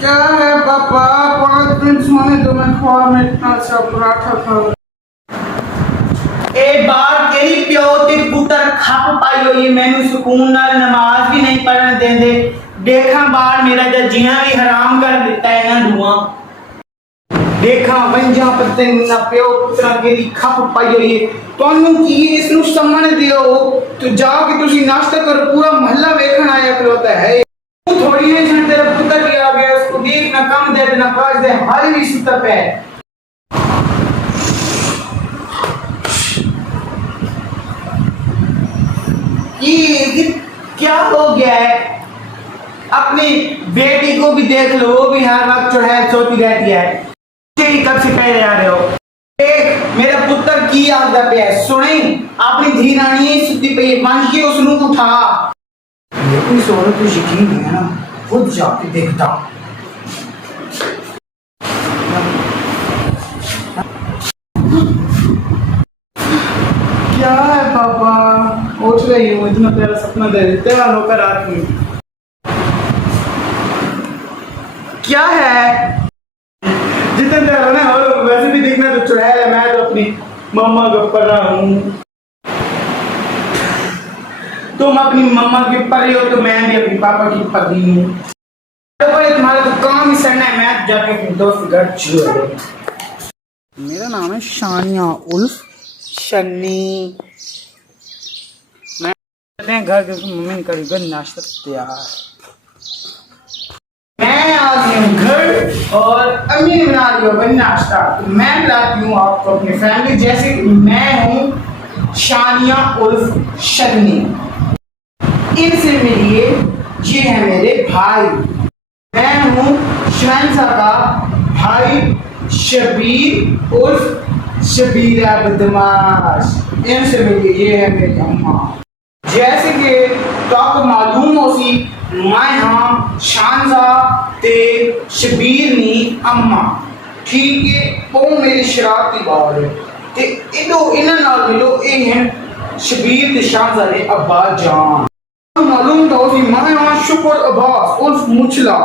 क्या है पापा, 5 मिनट सोने दो, मैं ख्वाब में इतना अच्छा पराठा खा। ए बार तेरी प्यो ते पुत्र खप पाई होई मैनू सुकून नाल नमाज भी नहीं पढ़न देंदे। देखा बार मेरा तो जीना भी हराम कर दिता है ना दुआ। देखा वंजा पते ना प्यो पुत्रा केरी खप पाई होई है। ਤੁਹਾਨੂੰ ਕੀ ਇਸ ਨੂੰ ਸਮਣ ਦਿਓ तो जाके तुसी नाश्ता करो, पूरा मोहल्ला वेखण आया खलोता है। थोड़ी है जन तेरा पुत्र भी आ गया, उसको देख ना कम दे ना काज दे, हर भी सुता पे। ये क्या हो गया है? अपनी बेटी को भी देख लो, वो भी हर वक्त जो है सोती रहती है। कब से कह रहे हो मेरा पुत्र की आखदा पे है? सुने अपनी धी रानी सुती पे मान के उसनु उठा। कोई सोने तो यकीन है ना, खुद जाके देखता। क्या है पापा, उठ रही हूँ, इतना प्यारा सपना दे देते हैं होकर रात में। क्या है जितने देर हो ना, और वैसे भी देखना तो चुड़ैल है, मैं तो अपनी मम्मा को पढ़ रहा हूँ। तुम अपनी मम्मा की पढ़ रही हो तो मैं भी अपनी पापा की पढ़ रही हूँ। तुम्हारा तो काम ही सड़ना है, मैं जाके अपने दोस्त घर चुड़। मेरा नाम है शानिया उल्फ शन्नी। मैं घर के मम्मी ने करेगा नाश्ता तैयार। मैं आ गई हूँ घर और अम्मी ने बना लिया नाश्ता। तो मैं बुलाती हूँ आपको अपनी फैमिली, जैसे कि मैं हूँ शानिया उर्फ शन्नी। इनसे मिलिए, ये है मेरे भाई। मैं हूँ शहंशाह का भाई शबीर उर्फ शबीर बदमाश। इनसे मिलिए, ये है मेरी अम्मा। जैसे कि तो आपको मालूम हो सी, मैं हाँ शानशाह ते शबीर नी अम्मा, ठीक है। वो मेरी शरारती बाल है ते इदो इन्हां नाल मिलो, ये हैं शबीर ते शानशाह ने अब्बा जान। मालूम तो सी, मैं हाँ शुक्र अब्बास उर्फ मुचला।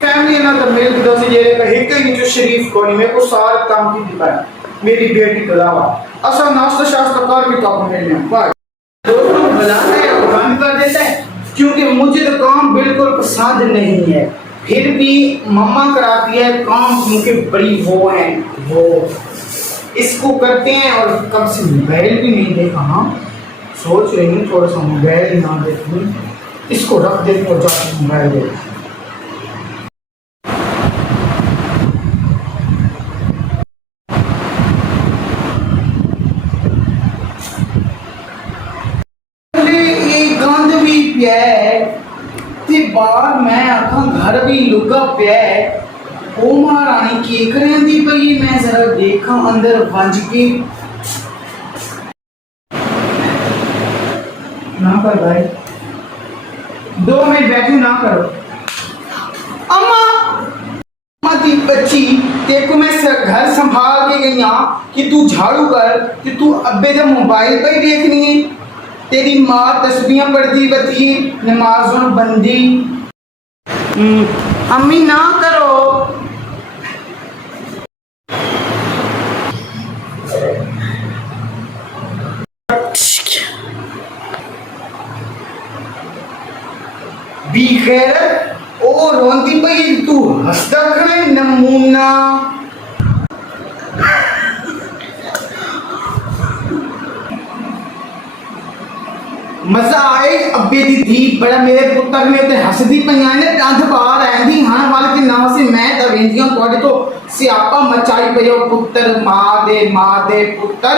फैमिली ना तो मेरे को दस जे का एक ही जो शरीफ को नहीं, मेरे को सारे काम की दिखाया मेरी बेटी के अलावा। असा नाश्ता शास्त्र कर भी तो मेरे भाई दोस्तों बुलाता है और बंद कर देता है, क्योंकि मुझे तो काम बिल्कुल पसंद नहीं है। फिर भी मम्मा कराती है काम, क्योंकि बड़ी वो है, वो इसको करते हैं। और कब से मोबाइल भी नहीं देखा। हाँ सोच रही हूँ थोड़ा सा मोबाइल ना देखूँ, इसको रख देते और जाकर मोबाइल देख। बार मैं आखा घर भी लुगा पे ओ महारानी की करेंदी पई। मैं जरा देखा अंदर वंज के ना कर भाई, 2 मिनट बैठो ना करो। अम्मा मती बच्ची, देखो मैं घर संभाल के गई हाँ कि तू झाड़ू कर, कि तू अब्बे जब मोबाइल पर ही देखनी है। तेरी माँ तस्बीहां पढ़ती बती, नमाज़ों बंदी। अम्मी ना करो। बेगैरत ओ रोंदी पई, तू हंसदा खड़ा है नमूना। मजा आए अब्बे दी धी बड़ा मेरे पुत्र ने ते हसदी पईयां ने कंध बाहर आंदी हां वाल के नाम से मैं ता वेंदियां तोड़े तो सियापा मचाई पयो। पुत्र मां दे पुत्र,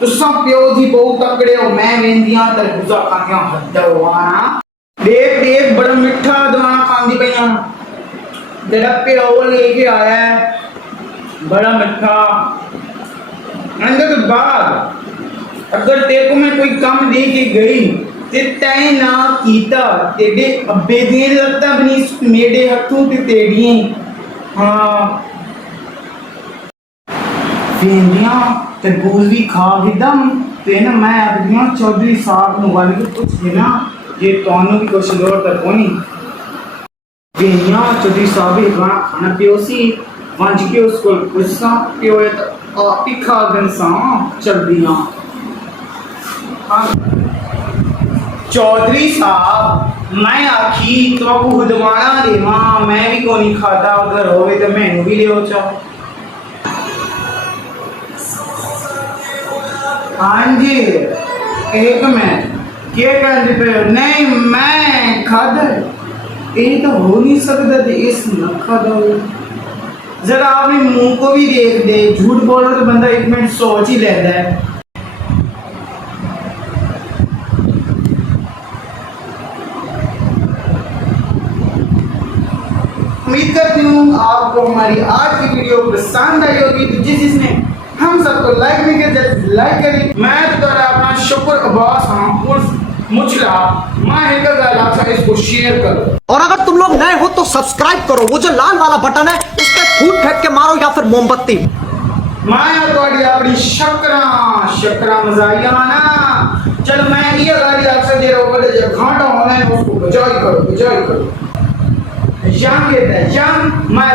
तुसा प्यो दी बहु तकड़े हो, मैं वेंदियां तरबूजा खांदियां हद्दवाना। देख देख बड़ा मिठा दवाना खांदी पईयां, तेरा प्यो लेके आया है बड़ा मिठा। अंदर के बाद अगर तेरे को मैं कोई काम दे के गई ते तैं ना कीता, तेरे अब्बे दी लत्तां बनी मेरे हथों ते तेरियां। हाँ वेंदियां तरबूज भी खा गिदम ते ना मैं आखदियां चौधरी साहब नु वाली कुछ देना ये ਤੁਹਾਨੂੰ ਵੀ ਕੁਛ ਲੋੜ ਤਾਂ ਕੋਣੀ बेनिया चौधरी साहब ही गाना खाना पियो सी वंज के उसको पुछसा पियो है तो आप ही खा गन सा चल दिया चौधरी साहब मैं आखी तो आपको हुदवाना देवा मैं भी को नहीं खाता अगर होवे तो मैनू भी ले चाहो हाँ जी एक मिनट क्या कहते पे नहीं मैं खादा ये तो हो नहीं सकता थे इस नखा दो जरा अपने मुंह को भी देख दे झूठ बोलो तो बंदा एक मिनट सोच ही लेता है उम्मीद करती हूँ आपको हमारी आज की वीडियो पसंद आई होगी तो जिसने हम सबको लाइक नहीं किया लाइक करें मैं तो अपना शुक्र अब्बास हाँ उर्फ मुचला मैं इसको शेयर करो और अगर तुम लोग नए हो तो सब्सक्राइब करो वो जो लाल वाला बटन है उस पर फूट फेंक के मारो या फिर मोमबत्ती मैं अपनी शकरा मजाइया ना चलो मैं ये गाड़ी अक्सर दे रहा हूँ बोले जब घाटा होना है उसको बजाई करो जंग कहता है जंग मैं